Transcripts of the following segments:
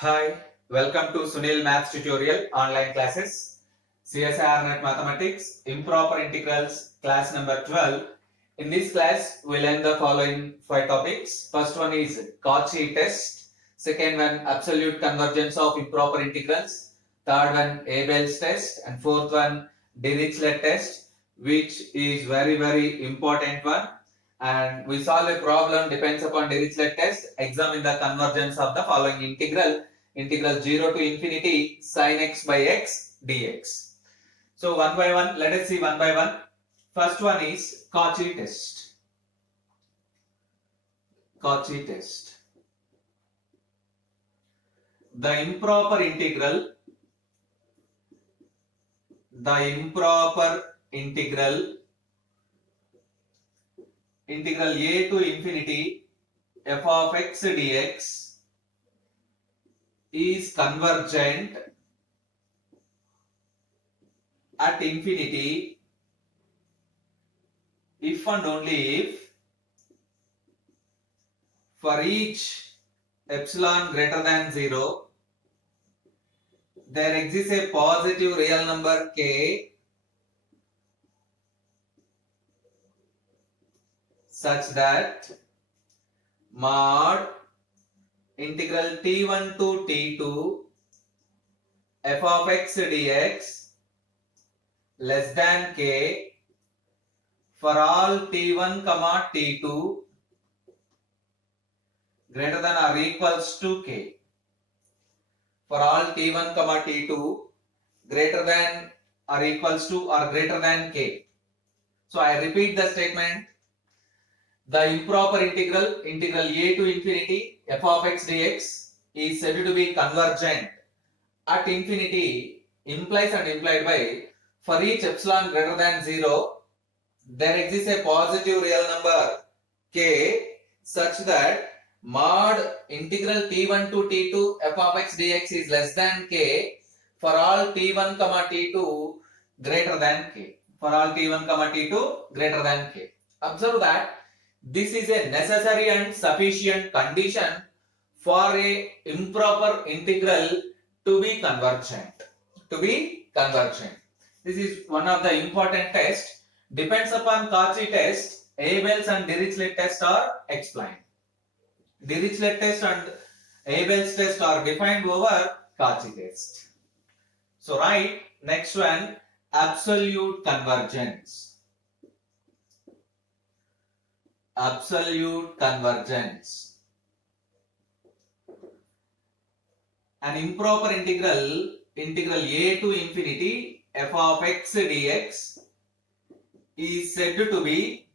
Hi, welcome to Sunil Maths Tutorial online classes. CSIR Net Mathematics Improper Integrals class number 12. In this class, we learn the following 5 topics. First one is Cauchy test. Second one, absolute convergence of improper integrals. Third one, Abel's test. And fourth one, Dirichlet test, which is very important one. And we solve a problem depends upon Dirichlet test. Examine the convergence of the following integral 0 to infinity sin x by x dx. So one by one, let us see one by one. First one is Cauchy test. Cauchy test. The improper integral integral a to infinity f of x dx is convergent at infinity if and only if for each epsilon greater than 0 there exists a positive real number k such that mod integral t1 to t2 f of x dx less than k for all t1 comma t2 greater than or equals to k. For all t1 comma t2 greater than or equals to or greater than k. So I repeat the statement. The improper integral a to infinity f of x dx is said to be convergent at infinity implies and implied by for each epsilon greater than 0 there exists a positive real number k such that mod integral t1 to t2 f of x dx is less than k for all t1 comma t2 greater than k. For all t1 comma t2 greater than k. Observe that this is a necessary and sufficient condition for a improper integral to be convergent. This is one of the important tests. Depends upon Cauchy test, Abel's and Dirichlet test are explained. Dirichlet test and Abel's test are defined over Cauchy test. So right, next one, absolute convergence. Absolute convergence. An improper integral a to infinity f of x dx is said to be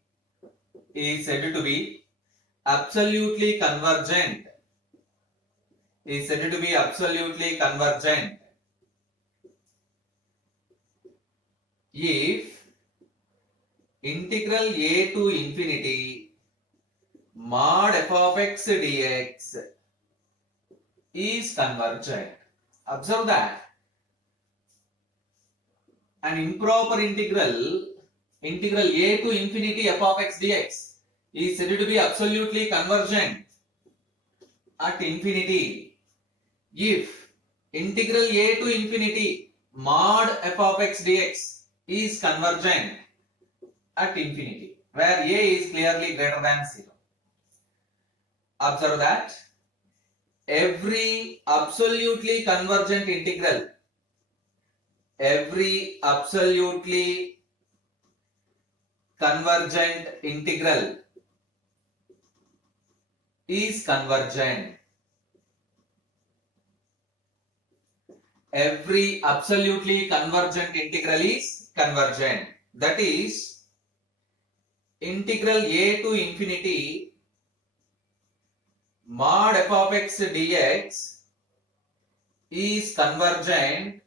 absolutely convergent. If integral a to infinity mod f of x dx is convergent. Observe that an improper integral a to infinity f of x dx is said to be absolutely convergent at infinity if integral a to infinity mod f of x dx is convergent at infinity where a is clearly greater than 0. Observe that every absolutely convergent integral is convergent. Every absolutely convergent integral is convergent. That is, integral a to infinity mod f of x dx is convergent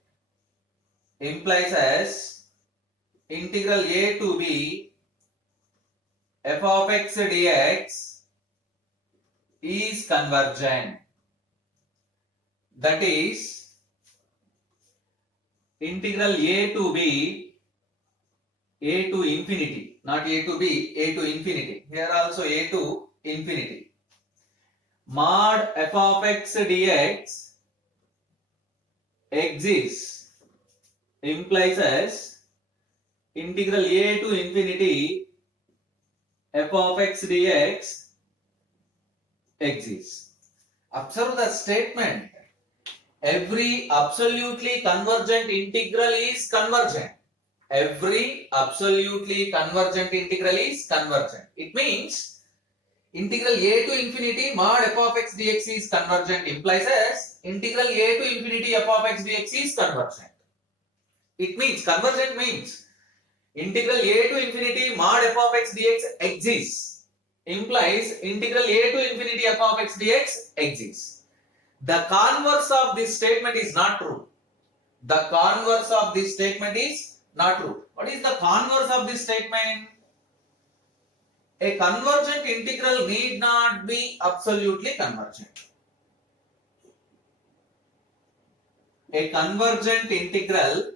implies as integral a to b f of x dx is convergent. That is, integral a to b, a to infinity, not a to b, a to infinity. Here also a to infinity. Mod f of x dx exists implies as integral a to infinity f of x dx exists. Observe the statement. Every absolutely convergent integral is convergent. Every absolutely convergent integral is convergent. It means integral a to infinity mod f of x dx is convergent implies as integral a to infinity f of x dx is convergent. It means convergent means integral a to infinity mod f of x dx exists implies integral a to infinity f of x dx exists. The converse of this statement is not true. The converse of this statement is not true. What is the converse of this statement? A convergent integral need not be absolutely convergent. A convergent integral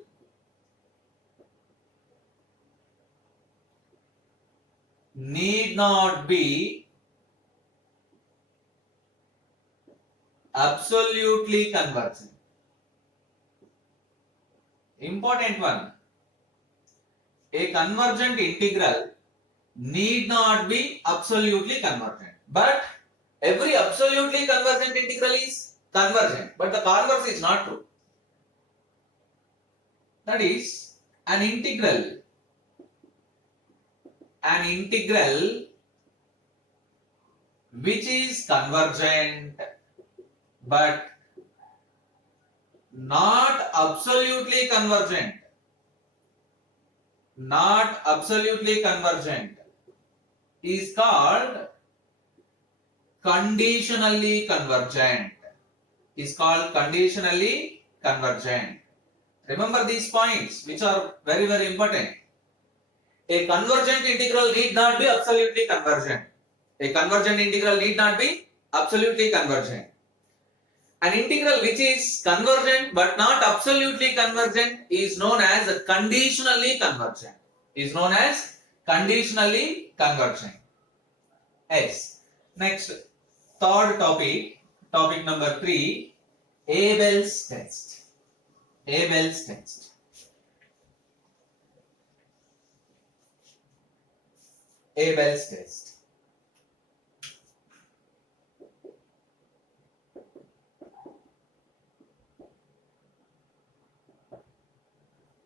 need not be absolutely convergent. Important one. A convergent integral need not be absolutely convergent. But every absolutely convergent integral is convergent. But the converse is not true. That is, an integral which is convergent but not absolutely convergent is called conditionally convergent. Remember these points which are very, very important. A convergent integral need not be absolutely convergent. An integral which is convergent but not absolutely convergent is known as conditionally convergent. Yes. Next, third topic number 3, Abel's test.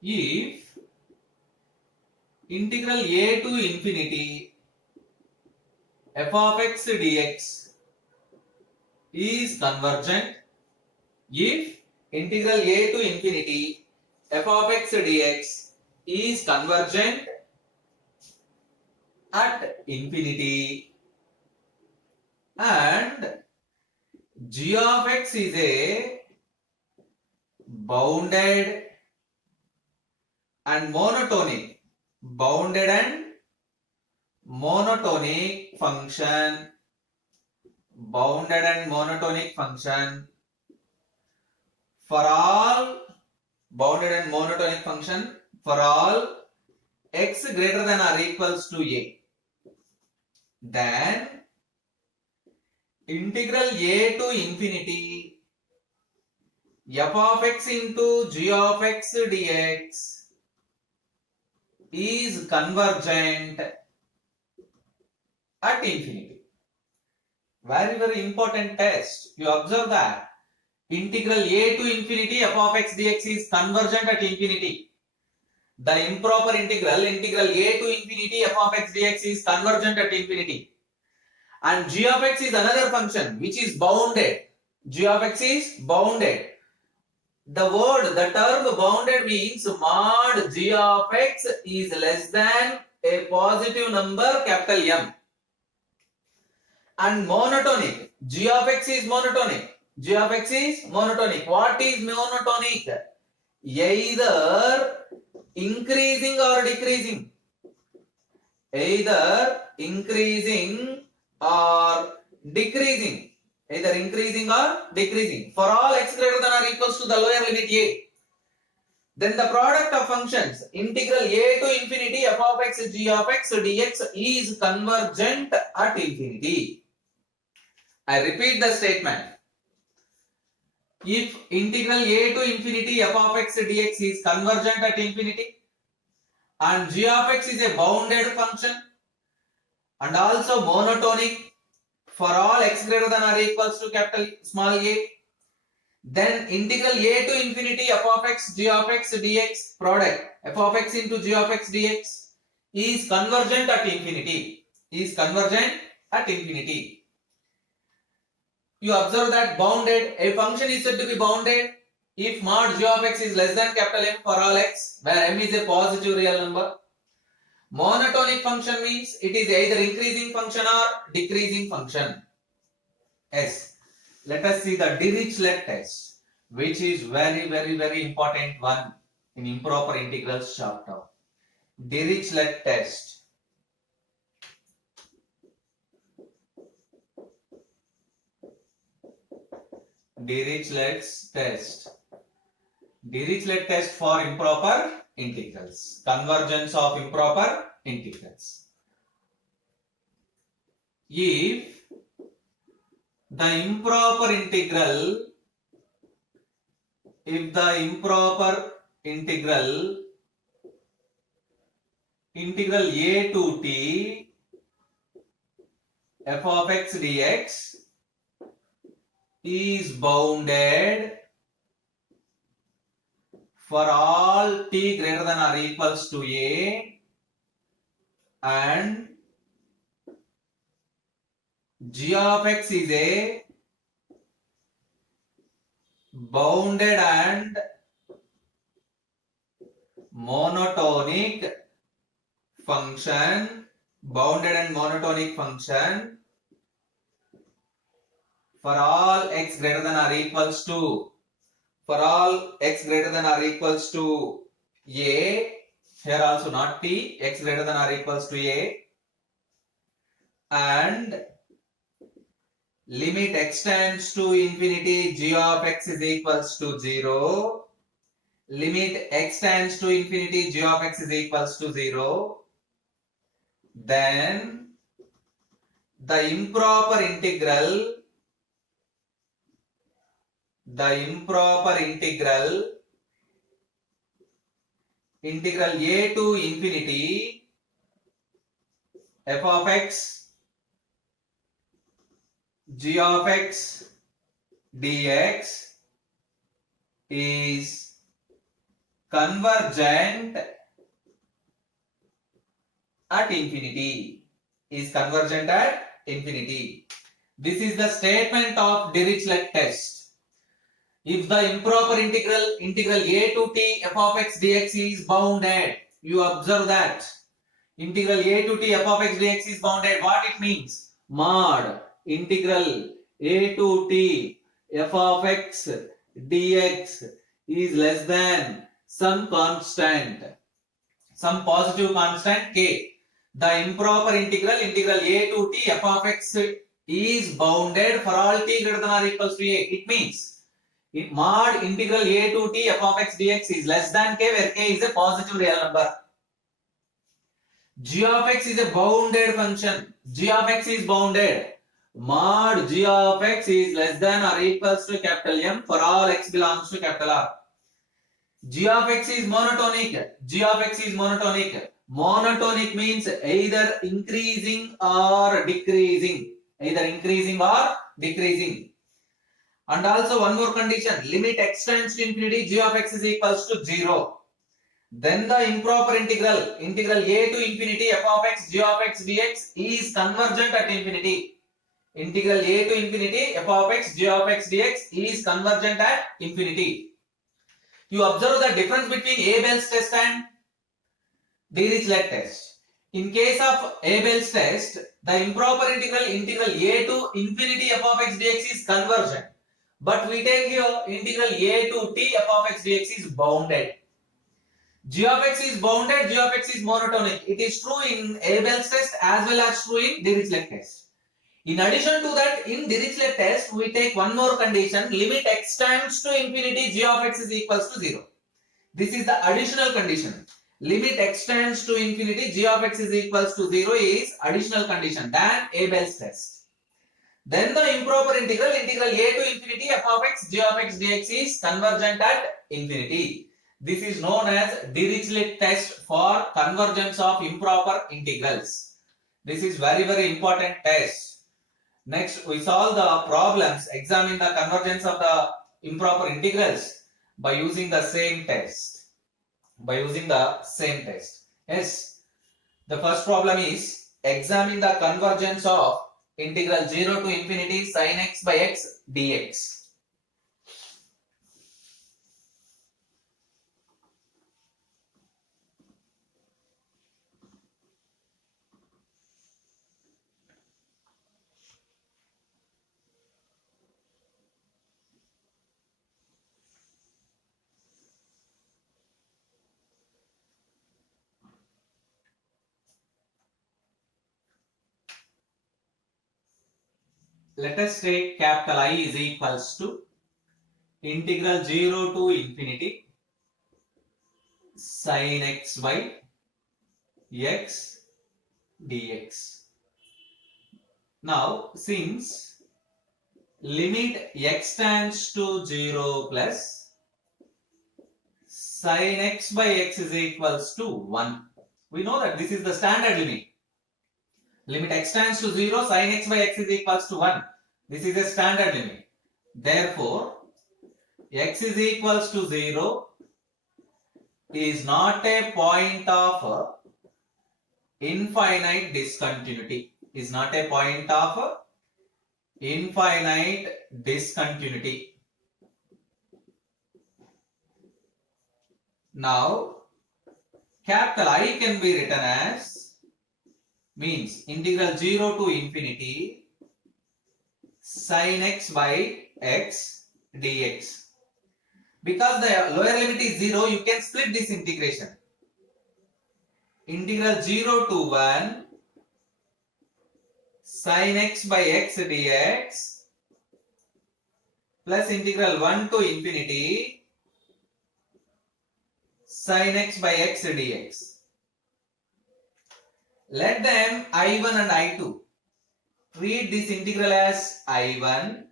If integral a to infinity f of x dx is convergent, if integral a to infinity f of x dx is convergent at infinity and g of x is a bounded and monotonic function for all x greater than or equals to a, then integral a to infinity f of x into g of x dx is convergent at infinity. Very, very important test. You observe that integral a to infinity f of x dx is convergent at infinity. The improper integral a to infinity f of x dx is convergent at infinity. And g of x is another function which is bounded. The term bounded means mod g of x is less than a positive number capital M. And monotonic, g of x is monotonic. What is monotonic? Either increasing or decreasing. For all x greater than or equals to the lower limit a. Then the product of functions integral a to infinity f of x g of x dx is convergent at infinity. I repeat the statement. if integral a to infinity f of x dx is convergent at infinity and g of x is a bounded function and also monotonic for all x greater than or equals to capital small a, then integral a to infinity f of x g of x dx product f of x into g of x dx is convergent at infinity. Is convergent at infinity. You observe that bounded, a function is said to be bounded if mod g of x is less than capital M for all x, where M is a positive real number. Monotonic function means it is either increasing function or decreasing function. Yes. Let us see the Dirichlet test, which is very important one in improper integrals chapter. Dirichlet test. Dirichlet's test. Dirichlet test for improper integrals. Convergence of improper integrals. If the improper integral integral a to t f of x dx is bounded for all t greater than or equals to a and g of x is a bounded and monotonic function, for all x greater than or equals to a, here also not t, x greater than or equals to a, and limit x tends to infinity g of x is equals to 0, limit x tends to infinity g of x is equals to 0, then the improper integral integral a to infinity f of x g of x dx is convergent at infinity. This is the statement of Dirichlet test. If the improper integral a to t f of x dx is bounded, you observe that integral a to t f of x dx is bounded. What it means? Mod integral a to t f of x dx is less than some constant, some positive constant k. The improper integral a to t f of x is bounded for all t greater than or equals to a. It means mod integral a to t f of x dx is less than k, where k is a positive real number. G of x is a bounded function. G of x is bounded. Mod g of x is less than or equals to capital M for all x belongs to capital R. G of x is monotonic. Monotonic means either increasing or decreasing. And also one more condition, limit x tends to infinity g of x is equals to 0. Then the improper integral a to infinity f of x g of x dx is convergent at infinity. Integral a to infinity f of x g of x dx is convergent at infinity. You observe the difference between Abel's test and Dirichlet test. In case of Abel's test, the improper integral a to infinity f of x dx is convergent. But we take here integral a to t f of x dx is bounded. G of x is bounded, g of x is monotonic. It is true in Abel's test as well as true in Dirichlet test. In addition to that, in Dirichlet test, we take one more condition, limit x tends to infinity g of x is equals to 0. This is the additional condition. Limit x tends to infinity g of x is equals to 0 is additional condition than Abel's test. Then the improper integral a to infinity f of x g of x dx is convergent at infinity. This is known as Dirichlet test for convergence of improper integrals. This is very important test. Next, we solve the problems, examine the convergence of the improper integrals by using the same test. Yes, the first problem is examine the convergence of integral 0 to infinity sin x by x dx. Let us take capital I is equals to integral 0 to infinity sin x by x dx. Now, since limit x tends to 0 plus sin x by x is equals to 1. We know that this is the standard limit. Limit x tends to 0, sin x by x is equals to 1. This is a standard limit. Therefore, x is equals to 0 is not a point of infinite discontinuity. Is not a point of infinite discontinuity. Now, capital I can be written as means integral 0 to infinity sin x by x dx. Because the lower limit is 0, you can split this integration. Integral 0 to 1 sin x by x dx plus integral 1 to infinity sin x by x dx. Let them I1 and I2. Treat this integral as I1.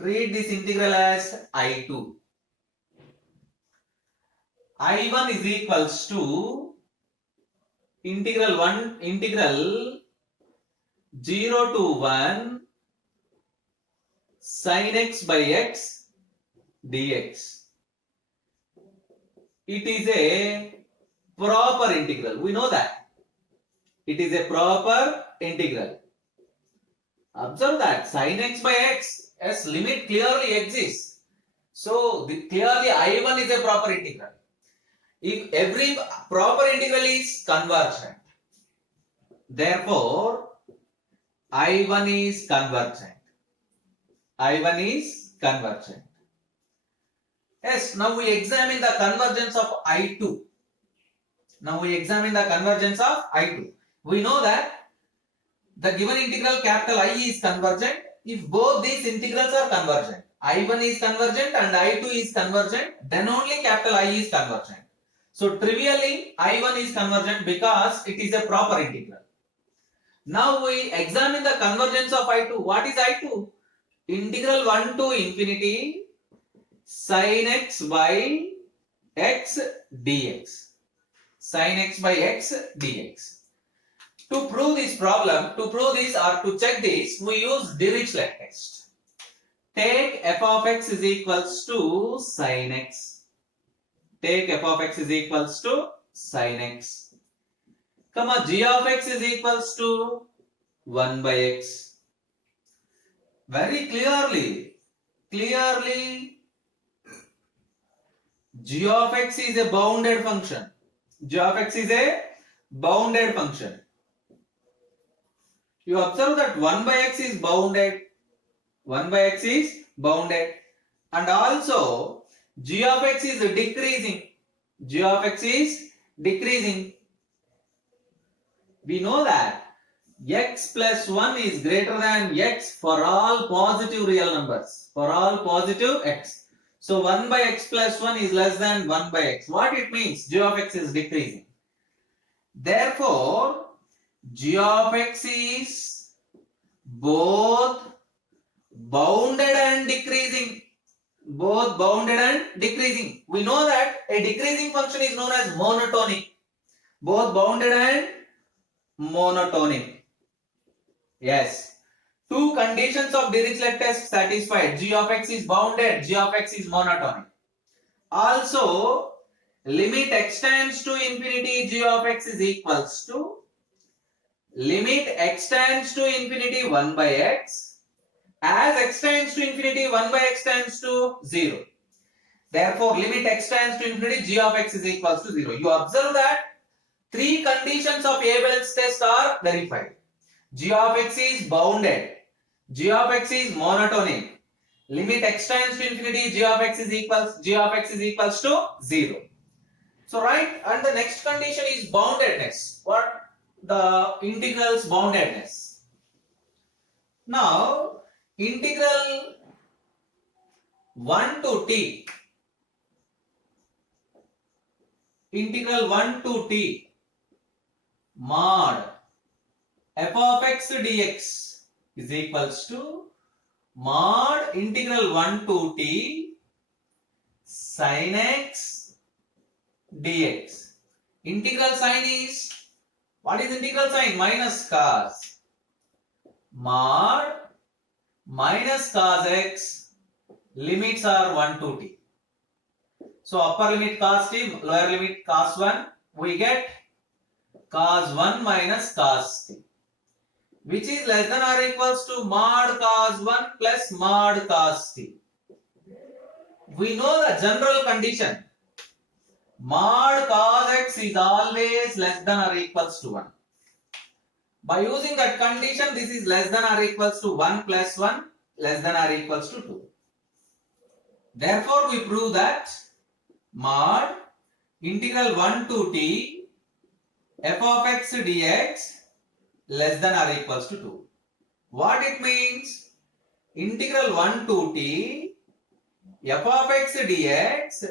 Treat this integral as I2. I1 is equals to integral 0 to 1 sin x by x dx. It is a proper integral. We know that. It is a proper integral. Observe that sin x by x as limit clearly exists. So clearly I1 is a proper integral. If every proper integral is convergent, therefore I1 is convergent. I1 is convergent. Yes, now we examine the convergence of I2. We know that the given integral capital I is convergent if both these integrals are convergent. I1 is convergent and I2 is convergent, then only capital I is convergent. So trivially I1 is convergent because it is a proper integral. Now we examine the convergence of I2. What is I2? Integral 1 to infinity sin x by x dx. Sin x by x dx. To prove this problem, to check this, we use Dirichlet test. Take f of x is equals to sin x. Take f of x is equals to sin x. Comma g of x is equals to 1 by x. Very clearly, g of x is a bounded function. G of x is a bounded function. You observe that 1 by x is bounded. 1 by x is bounded. And also g of x is decreasing. G of x is decreasing. We know that x plus 1 is greater than x for all positive real numbers. For all positive x. So 1 by x plus 1 is less than 1 by x. What it means? G of x is decreasing. Therefore, g of x is both bounded and decreasing. Both bounded and decreasing. We know that a decreasing function is known as monotonic. Both bounded and monotonic. Yes. Two conditions of Dirichlet test satisfied. G of x is bounded, G of x is monotonic. Also, limit x tends to infinity, G of x is equals to limit x tends to infinity 1 by x. As x tends to infinity, 1 by x tends to 0. Therefore, limit x tends to infinity, G of x is equals to 0. You observe that three conditions of Abel's test are verified. G of x is bounded, G of x is monotonic. Limit x tends to infinity, G of x is equals to 0. So right, and the next condition is boundedness. What? The integral's boundedness. Now, integral 1 to t, integral 1 to t mod f of x dx is equals to mod integral 1 to t sin x dx. Integral sign is, what is integral sign? Minus cos. Mod minus cos x, limits are 1 to t. So upper limit cos t, lower limit cos 1, we get cos 1 minus cos t, which is less than or equals to mod cos 1 plus mod cos t. We know the general condition. Mod cos x is always less than or equals to 1. By using that condition, this is less than or equals to 1 plus 1, less than or equals to 2. Therefore, we prove that mod integral 1 to t f of x dx less than or equals to 2. What it means? Integral 1 to t f of x dx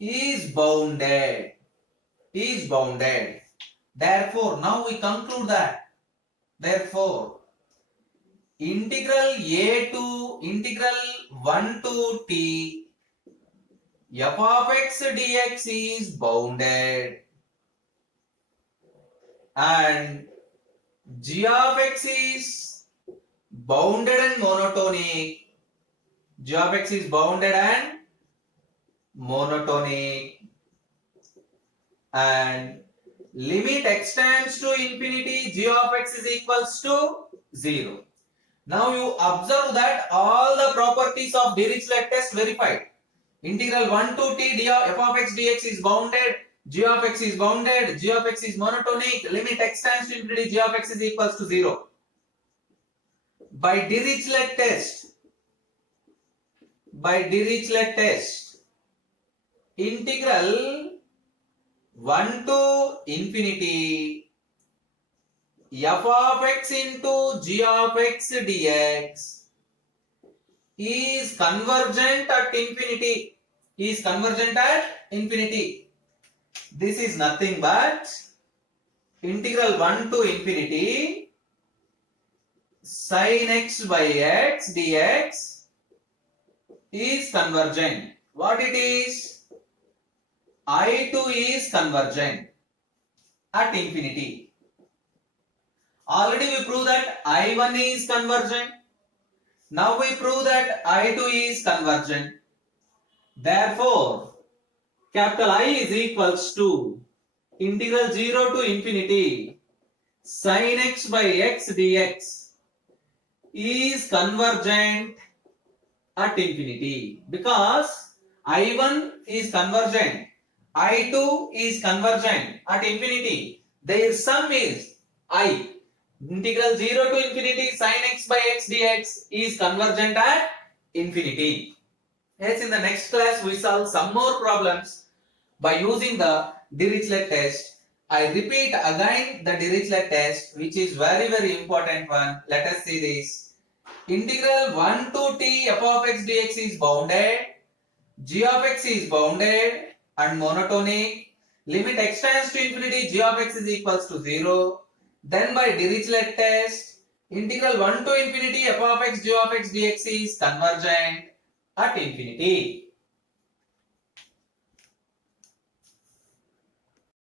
is bounded. Is bounded. Therefore, now we conclude that. Therefore, integral a to integral 1 to t f of x dx is bounded, and g of x is bounded and monotonic. G of x is bounded and monotonic, and limit x tends to infinity, g of x is equals to 0. Now you observe that all the properties of Dirichlet test verified. Integral 1 to t f of x dx is bounded, g of x is bounded, g of x is monotonic, limit x tends to infinity, g of x is equals to 0. By Dirichlet test, integral 1 to infinity f of x into g of x dx is convergent at infinity. Is convergent at infinity. This is nothing but integral 1 to infinity sin x by x dx is convergent. What it is? I2 is convergent at infinity. Already we proved that I1 is convergent. Now we prove that I2 is convergent. Therefore, capital I is equals to integral 0 to infinity sin x by x dx is convergent at infinity, because I1 is convergent, I2 is convergent at infinity. Their sum is I. Integral 0 to infinity sin x by x dx is convergent at infinity. Yes, in the next class we solve some more problems by using the Dirichlet test. I repeat again the Dirichlet test, which is very important one. Let us see this. Integral 1 to t f of x dx is bounded, g of x is bounded and monotonic. Limit x tends to infinity, g of x is equals to 0. Then by Dirichlet test, integral 1 to infinity f of x g of x dx is convergent at infinity.